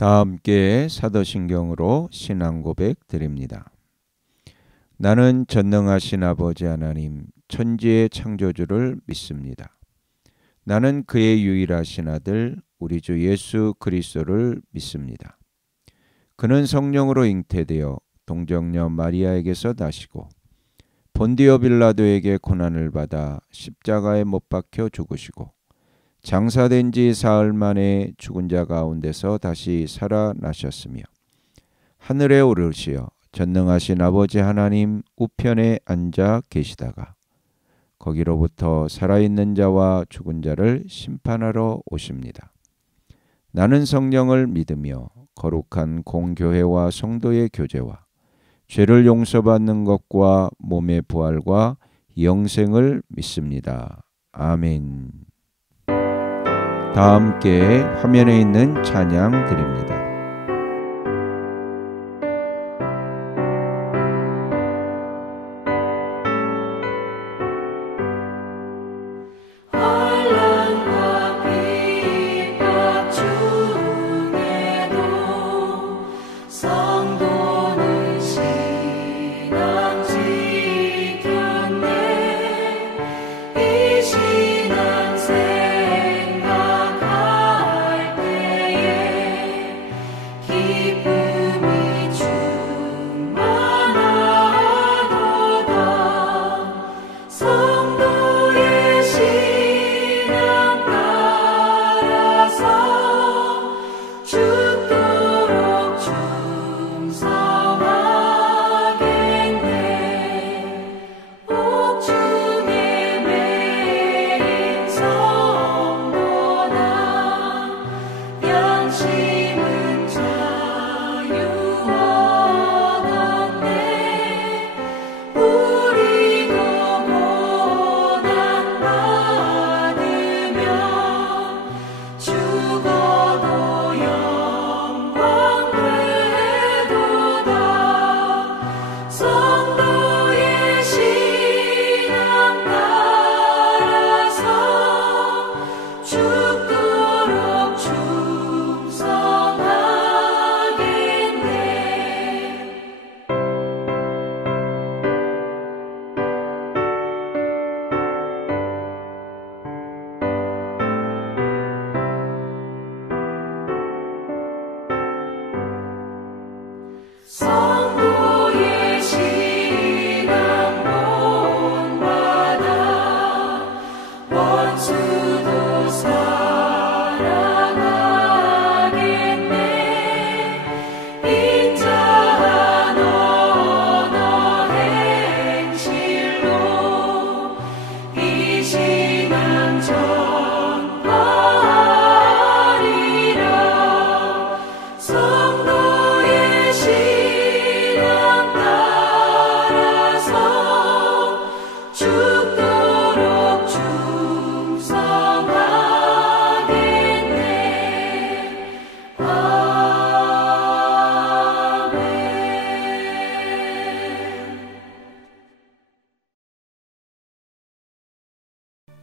다 함께 사도신경으로 신앙 고백 드립니다. 나는 전능하신 아버지 하나님 천지의 창조주를 믿습니다. 나는 그의 유일하신 아들 우리 주 예수 그리스도를 믿습니다. 그는 성령으로 잉태되어 동정녀 마리아에게서 나시고 본디오 빌라도에게 고난을 받아 십자가에 못 박혀 죽으시고 장사된 지 사흘 만에 죽은 자 가운데서 다시 살아나셨으며 하늘에 오르시어 전능하신 아버지 하나님 우편에 앉아 계시다가 거기로부터 살아있는 자와 죽은 자를 심판하러 오십니다. 나는 성령을 믿으며 거룩한 공교회와 성도의 교제와 죄를 용서받는 것과 몸의 부활과 영생을 믿습니다. 아멘. 다 함께 화면에 있는 찬양 드립니다.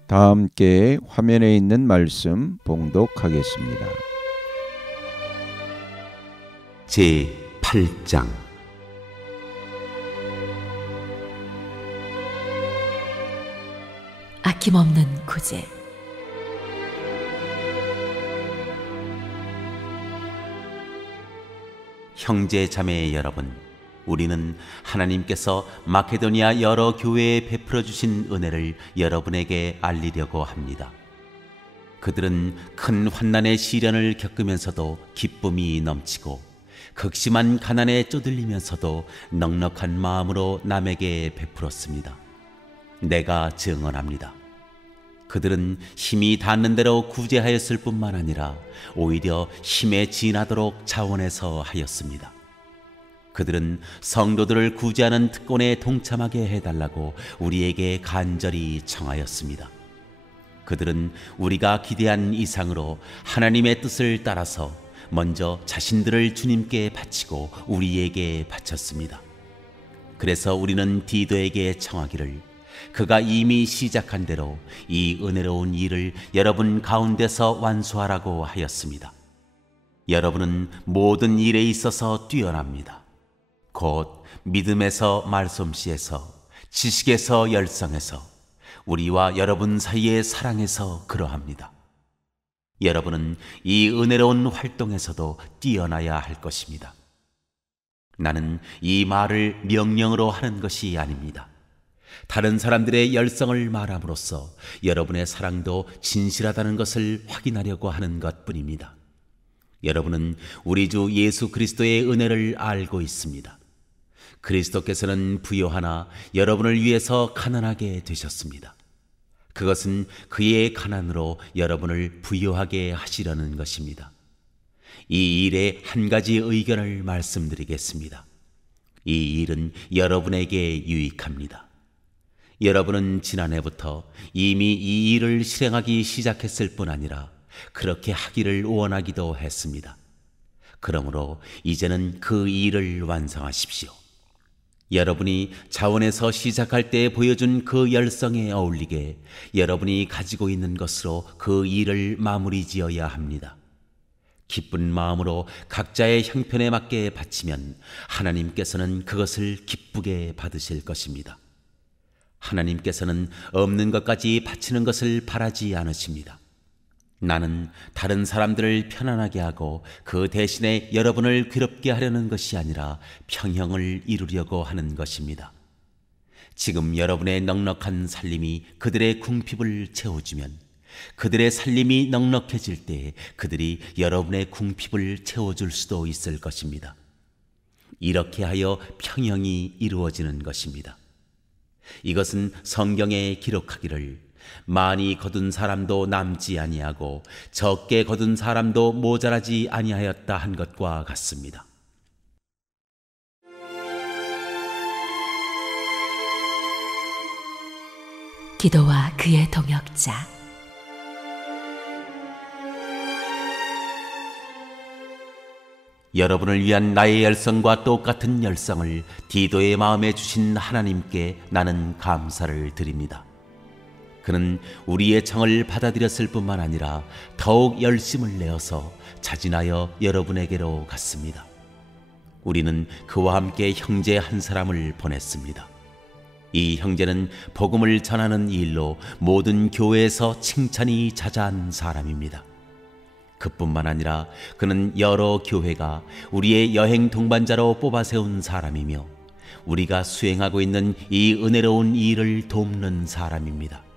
다 함께 화면에 있는 말씀 봉독하겠습니다. 제8장 아낌없는 구제. 형제 자매 여러분, 우리는 하나님께서 마케도니아 여러 교회에 베풀어 주신 은혜를 여러분에게 알리려고 합니다. 그들은 큰 환난의 시련을 겪으면서도 기쁨이 넘치고 극심한 가난에 쪼들리면서도 넉넉한 마음으로 남에게 베풀었습니다. 내가 증언합니다. 그들은 힘이 닿는 대로 구제하였을 뿐만 아니라 오히려 힘에 지나도록 자원해서 하였습니다. 그들은 성도들을 구제하는 특권에 동참하게 해달라고 우리에게 간절히 청하였습니다. 그들은 우리가 기대한 이상으로 하나님의 뜻을 따라서 먼저 자신들을 주님께 바치고 우리에게 바쳤습니다. 그래서 우리는 디도에게 청하기를 그가 이미 시작한 대로 이 은혜로운 일을 여러분 가운데서 완수하라고 하였습니다. 여러분은 모든 일에 있어서 뛰어납니다. 곧 믿음에서 말솜씨에서, 지식에서 열성에서, 우리와 여러분 사이의 사랑에서 그러합니다. 여러분은 이 은혜로운 활동에서도 뛰어나야 할 것입니다. 나는 이 말을 명령으로 하는 것이 아닙니다. 다른 사람들의 열성을 말함으로써 여러분의 사랑도 진실하다는 것을 확인하려고 하는 것뿐입니다. 여러분은 우리 주 예수 그리스도의 은혜를 알고 있습니다. 그리스도께서는 부요하나 여러분을 위해서 가난하게 되셨습니다. 그것은 그의 가난으로 여러분을 부요하게 하시려는 것입니다. 이 일에 한 가지 의견을 말씀드리겠습니다. 이 일은 여러분에게 유익합니다. 여러분은 지난해부터 이미 이 일을 실행하기 시작했을 뿐 아니라 그렇게 하기를 원하기도 했습니다. 그러므로 이제는 그 일을 완성하십시오. 여러분이 자원에서 시작할 때 보여준 그 열성에 어울리게 여러분이 가지고 있는 것으로 그 일을 마무리 지어야 합니다. 기쁜 마음으로 각자의 형편에 맞게 바치면 하나님께서는 그것을 기쁘게 받으실 것입니다. 하나님께서는 없는 것까지 바치는 것을 바라지 않으십니다. 나는 다른 사람들을 편안하게 하고 그 대신에 여러분을 괴롭게 하려는 것이 아니라 평형을 이루려고 하는 것입니다. 지금 여러분의 넉넉한 살림이 그들의 궁핍을 채워주면 그들의 살림이 넉넉해질 때 그들이 여러분의 궁핍을 채워줄 수도 있을 것입니다. 이렇게 하여 평형이 이루어지는 것입니다. 이것은 성경에 기록하기를 많이 거둔 사람도 남지 아니하고 적게 거둔 사람도 모자라지 아니하였다 한 것과 같습니다. 기도와 그의 동역자. 여러분을 위한 나의 열성과 똑같은 열성을 디도의 마음에 주신 하나님께 나는 감사를 드립니다. 그는 우리의 청을 받아들였을 뿐만 아니라 더욱 열심을 내어서 자진하여 여러분에게로 갔습니다. 우리는 그와 함께 형제 한 사람을 보냈습니다. 이 형제는 복음을 전하는 일로 모든 교회에서 칭찬이 자자한 사람입니다. 그뿐만 아니라 그는 여러 교회가 우리의 여행 동반자로 뽑아 세운 사람이며 우리가 수행하고 있는 이 은혜로운 일을 돕는 사람입니다.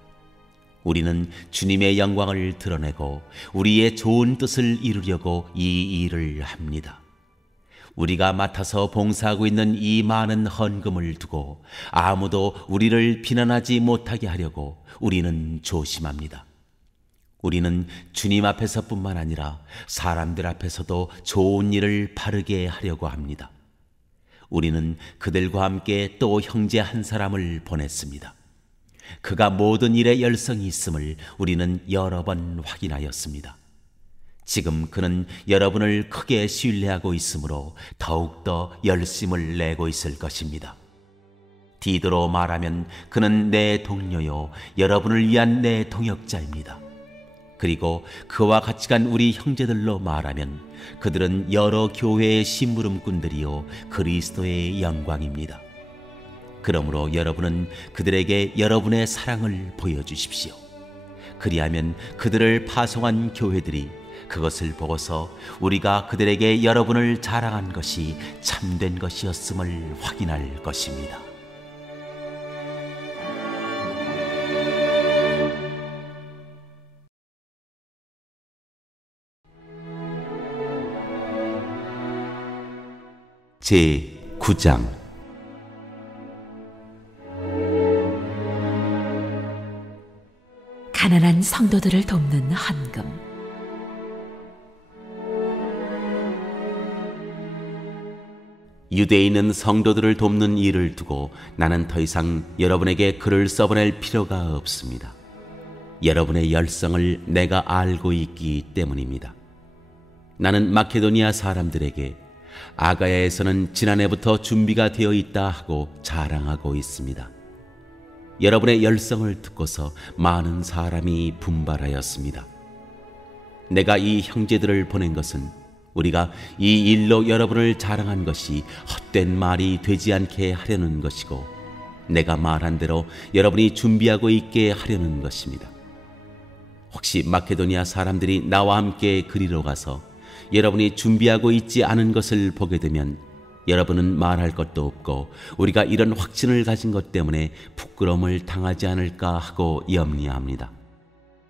우리는 주님의 영광을 드러내고 우리의 좋은 뜻을 이루려고 이 일을 합니다. 우리가 맡아서 봉사하고 있는 이 많은 헌금을 두고 아무도 우리를 비난하지 못하게 하려고 우리는 조심합니다. 우리는 주님 앞에서뿐만 아니라 사람들 앞에서도 좋은 일을 바르게 하려고 합니다. 우리는 그들과 함께 또 형제 한 사람을 보냈습니다. 그가 모든 일에 열성이 있음을 우리는 여러 번 확인하였습니다. 지금 그는 여러분을 크게 신뢰하고 있으므로 더욱더 열심을 내고 있을 것입니다. 디도로 말하면 그는 내 동료요 여러분을 위한 내 동역자입니다. 그리고 그와 같이 간 우리 형제들로 말하면 그들은 여러 교회의 심부름꾼들이요 그리스도의 영광입니다. 그러므로 여러분은 그들에게 여러분의 사랑을 보여주십시오. 그리하면 그들을 파송한 교회들이 그것을 보고서 우리가 그들에게 여러분을 자랑한 것이 참된 것이었음을 확인할 것입니다. 제9장 가난한 성도들을 돕는 헌금. 유대에 있는 성도들을 돕는 일을 두고 나는 더 이상 여러분에게 글을 써보낼 필요가 없습니다. 여러분의 열성을 내가 알고 있기 때문입니다. 나는 마케도니아 사람들에게 아가야에서는 지난해부터 준비가 되어 있다 하고 자랑하고 있습니다. 여러분의 열성을 듣고서 많은 사람이 분발하였습니다. 내가 이 형제들을 보낸 것은 우리가 이 일로 여러분을 자랑한 것이 헛된 말이 되지 않게 하려는 것이고, 내가 말한 대로 여러분이 준비하고 있게 하려는 것입니다. 혹시 마케도니아 사람들이 나와 함께 그리로 가서 여러분이 준비하고 있지 않은 것을 보게 되면 여러분은 말할 것도 없고 우리가 이런 확신을 가진 것 때문에 부끄러움을 당하지 않을까 하고 염려합니다.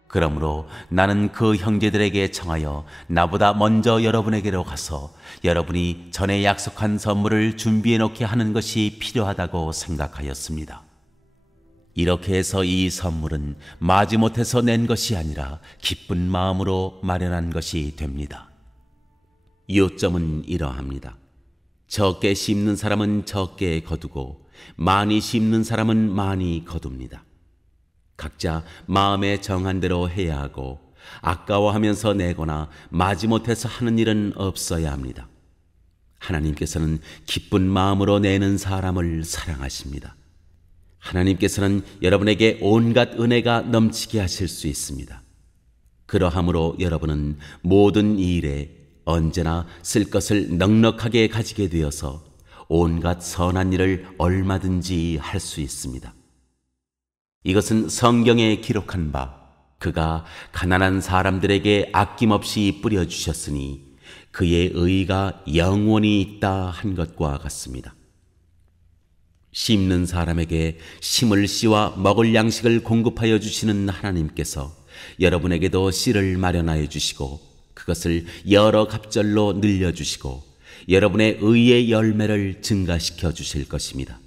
그러므로 나는 그 형제들에게 청하여 나보다 먼저 여러분에게로 가서 여러분이 전에 약속한 선물을 준비해 놓게 하는 것이 필요하다고 생각하였습니다. 이렇게 해서 이 선물은 마지못해서 낸 것이 아니라 기쁜 마음으로 마련한 것이 됩니다. 요점은 이러합니다. 적게 심는 사람은 적게 거두고 많이 심는 사람은 많이 거둡니다. 각자 마음에 정한 대로 해야 하고 아까워하면서 내거나 마지못해서 하는 일은 없어야 합니다. 하나님께서는 기쁜 마음으로 내는 사람을 사랑하십니다. 하나님께서는 여러분에게 온갖 은혜가 넘치게 하실 수 있습니다. 그러함으로 여러분은 모든 일에 언제나 쓸 것을 넉넉하게 가지게 되어서 온갖 선한 일을 얼마든지 할 수 있습니다. 이것은 성경에 기록한 바 그가 가난한 사람들에게 아낌없이 뿌려주셨으니 그의 의가 영원히 있다 한 것과 같습니다. 심는 사람에게 심을 씨와 먹을 양식을 공급하여 주시는 하나님께서 여러분에게도 씨를 마련하여 주시고 그것을 여러 갑절로 늘려주시고 여러분의 의의 열매를 증가시켜 주실 것입니다.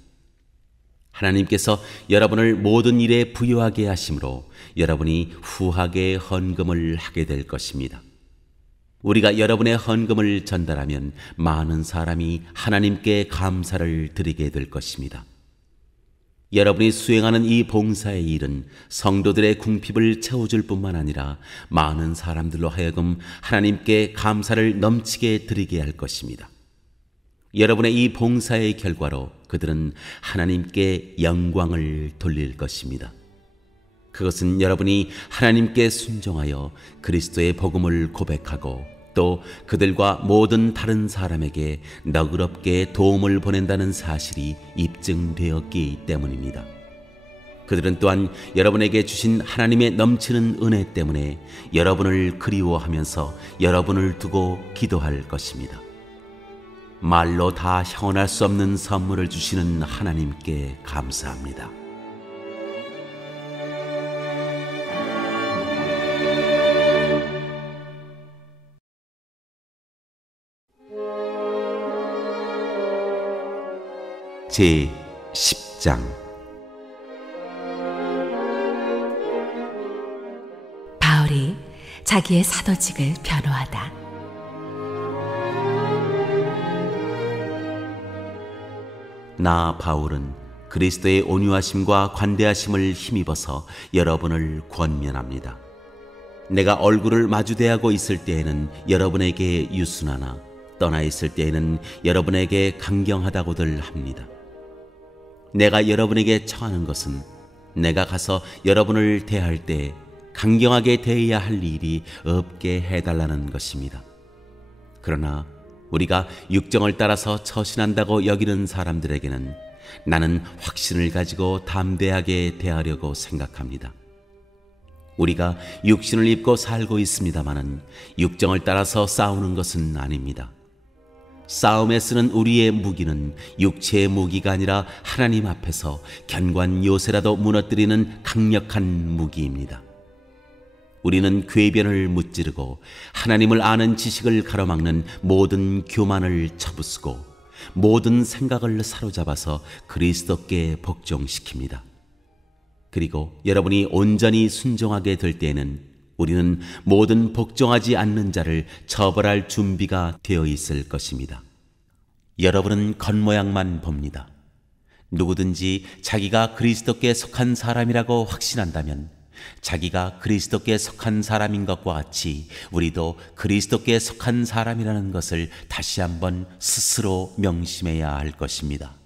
하나님께서 여러분을 모든 일에 부유하게 하심으로 여러분이 후하게 헌금을 하게 될 것입니다. 우리가 여러분의 헌금을 전달하면 많은 사람이 하나님께 감사를 드리게 될 것입니다. 여러분이 수행하는 이 봉사의 일은 성도들의 궁핍을 채워줄 뿐만 아니라 많은 사람들로 하여금 하나님께 감사를 넘치게 드리게 할 것입니다. 여러분의 이 봉사의 결과로 그들은 하나님께 영광을 돌릴 것입니다. 그것은 여러분이 하나님께 순종하여 그리스도의 복음을 고백하고 또 그들과 모든 다른 사람에게 너그럽게 도움을 보낸다는 사실이 입증되었기 때문입니다. 그들은 또한 여러분에게 주신 하나님의 넘치는 은혜 때문에 여러분을 그리워하면서 여러분을 두고 기도할 것입니다. 말로 다 형언할 수 없는 선물을 주시는 하나님께 감사합니다. 제 10장 바울이 자기의 사도직을 변호하다. 나 바울은 그리스도의 온유하심과 관대하심을 힘입어서 여러분을 권면합니다. 내가 얼굴을 마주대하고 있을 때에는 여러분에게 유순하나 떠나 있을 때에는 여러분에게 강경하다고들 합니다. 내가 여러분에게 청하는 것은 내가 가서 여러분을 대할 때 강경하게 대해야 할 일이 없게 해달라는 것입니다. 그러나 우리가 육정을 따라서 처신한다고 여기는 사람들에게는 나는 확신을 가지고 담대하게 대하려고 생각합니다. 우리가 육신을 입고 살고 있습니다마는 육정을 따라서 싸우는 것은 아닙니다. 싸움에 쓰는 우리의 무기는 육체의 무기가 아니라 하나님 앞에서 견고한 요새라도 무너뜨리는 강력한 무기입니다. 우리는 궤변을 무찌르고 하나님을 아는 지식을 가로막는 모든 교만을 쳐부수고 모든 생각을 사로잡아서 그리스도께 복종시킵니다. 그리고 여러분이 온전히 순종하게 될 때에는 우리는 모든 복종하지 않는 자를 처벌할 준비가 되어 있을 것입니다. 여러분은 겉모양만 봅니다. 누구든지 자기가 그리스도께 속한 사람이라고 확신한다면 자기가 그리스도께 속한 사람인 것과 같이 우리도 그리스도께 속한 사람이라는 것을 다시 한번 스스로 명심해야 할 것입니다.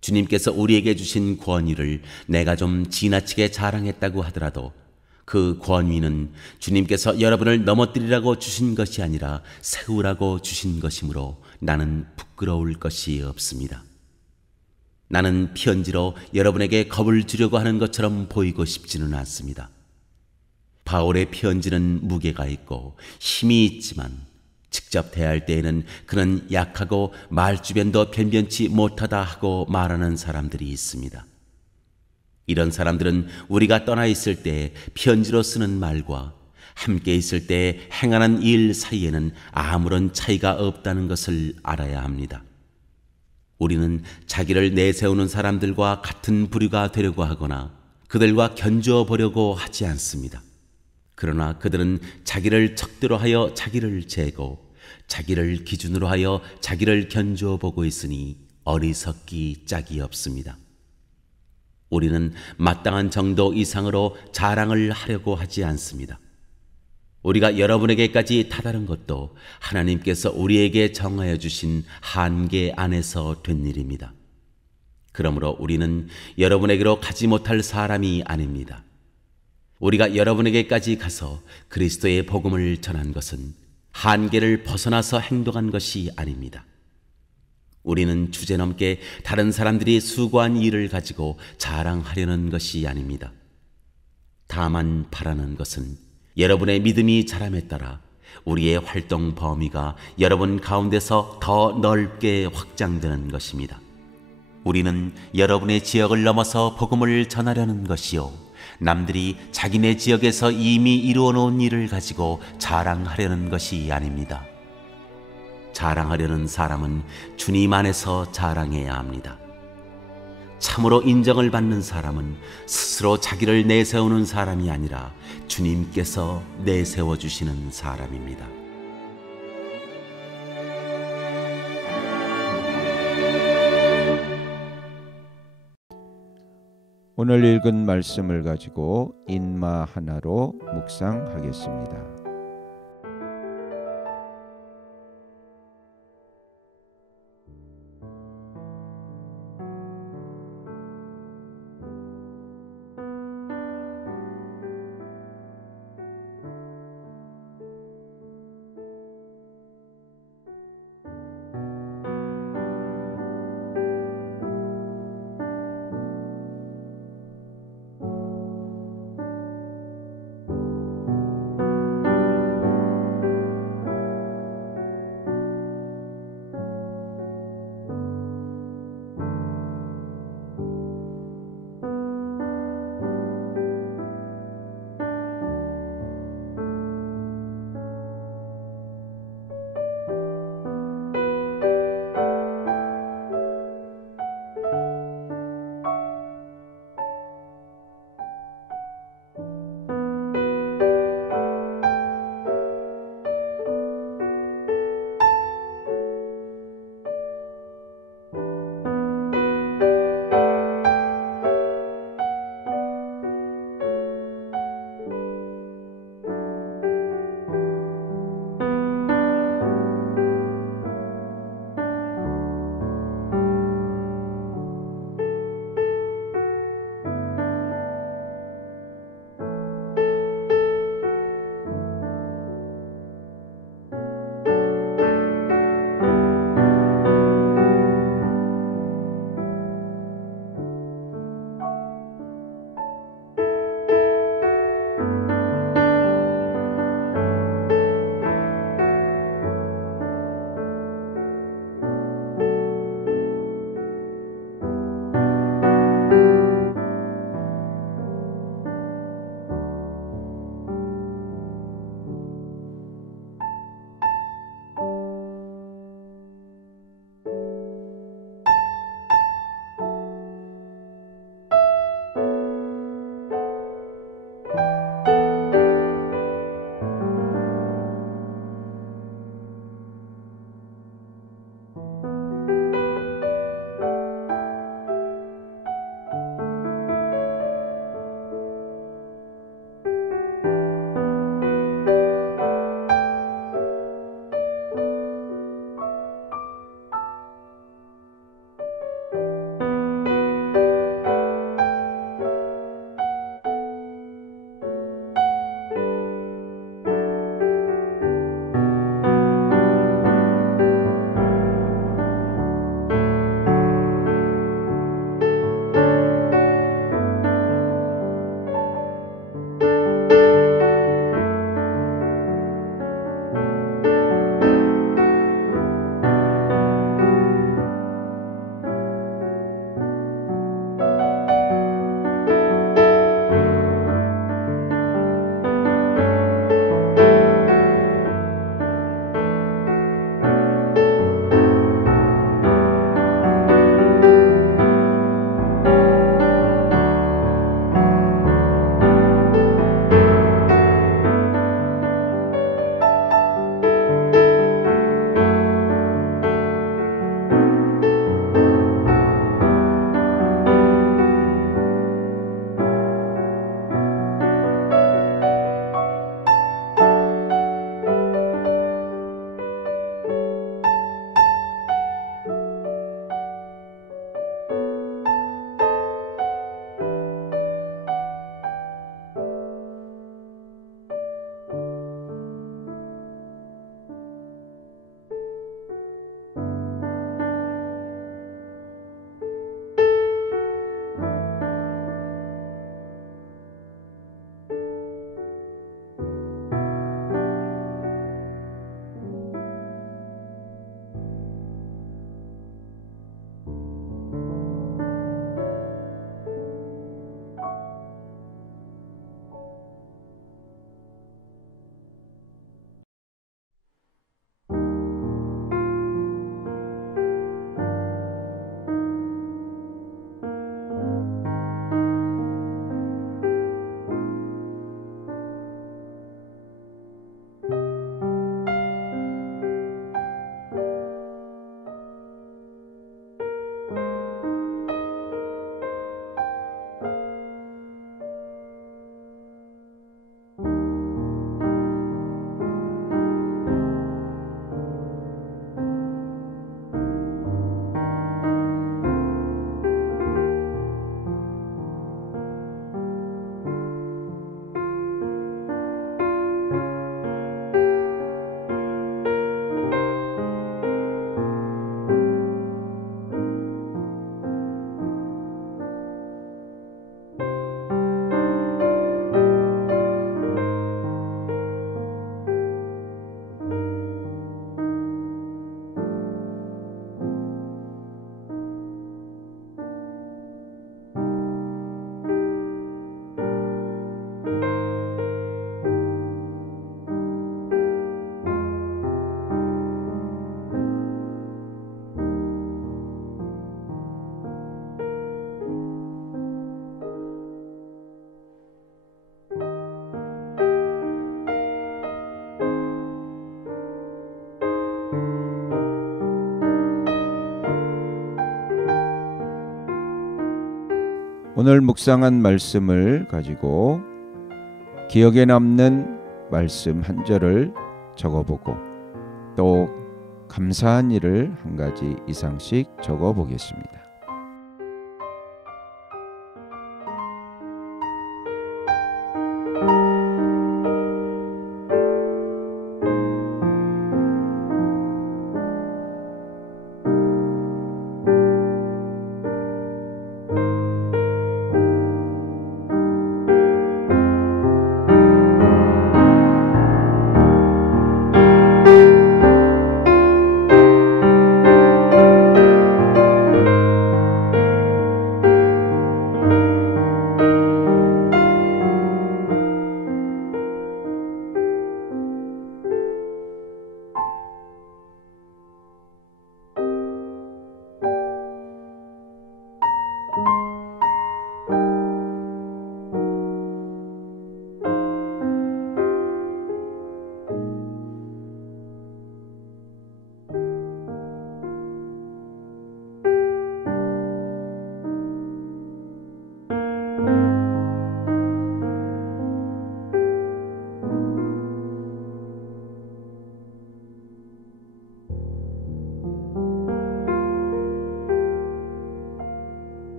주님께서 우리에게 주신 권위를 내가 좀 지나치게 자랑했다고 하더라도 그 권위는 주님께서 여러분을 넘어뜨리라고 주신 것이 아니라 세우라고 주신 것이므로 나는 부끄러울 것이 없습니다. 나는 편지로 여러분에게 겁을 주려고 하는 것처럼 보이고 싶지는 않습니다. 바울의 편지는 무게가 있고 힘이 있지만 직접 대할 때에는 그는 약하고 말주변도 변변치 못하다 하고 말하는 사람들이 있습니다. 이런 사람들은 우리가 떠나 있을 때 편지로 쓰는 말과 함께 있을 때 행하는 일 사이에는 아무런 차이가 없다는 것을 알아야 합니다. 우리는 자기를 내세우는 사람들과 같은 부류가 되려고 하거나 그들과 견주어 보려고 하지 않습니다. 그러나 그들은 자기를 척대로 하여 자기를 재고 자기를 기준으로 하여 자기를 견주어 보고 있으니 어리석기 짝이 없습니다. 우리는 마땅한 정도 이상으로 자랑을 하려고 하지 않습니다. 우리가 여러분에게까지 다다른 것도 하나님께서 우리에게 정하여 주신 한계 안에서 된 일입니다. 그러므로 우리는 여러분에게로 가지 못할 사람이 아닙니다. 우리가 여러분에게까지 가서 그리스도의 복음을 전한 것은 한계를 벗어나서 행동한 것이 아닙니다. 우리는 주제넘게 다른 사람들이 수고한 일을 가지고 자랑하려는 것이 아닙니다. 다만 바라는 것은 여러분의 믿음이 자람에 따라 우리의 활동 범위가 여러분 가운데서 더 넓게 확장되는 것입니다. 우리는 여러분의 지역을 넘어서 복음을 전하려는 것이요, 남들이 자기네 지역에서 이미 이루어 놓은 일을 가지고 자랑하려는 것이 아닙니다. 자랑하려는 사람은 주님 안에서 자랑해야 합니다. 참으로 인정을 받는 사람은 스스로 자기를 내세우는 사람이 아니라 주님께서 내세워 주시는 사람입니다. 오늘 읽은 말씀을 가지고 인마 하나로 묵상하겠습니다. 오늘 묵상한 말씀을 가지고 기억에 남는 말씀 한 절을 적어보고 또 감사한 일을 한 가지 이상씩 적어보겠습니다.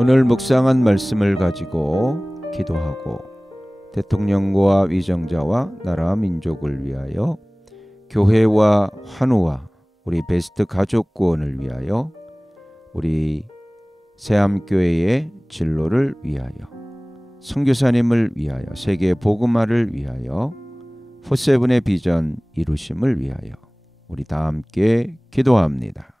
오늘 묵상한 말씀을 가지고 기도하고 대통령과 위정자와 나라 민족을 위하여 교회와 환우와 우리 베스트 가족 구원을 위하여 우리 새암교회의 진로를 위하여 선교사님을 위하여 세계 복음화를 위하여 포세븐의 비전 이루심을 위하여 우리 다 함께 기도합니다.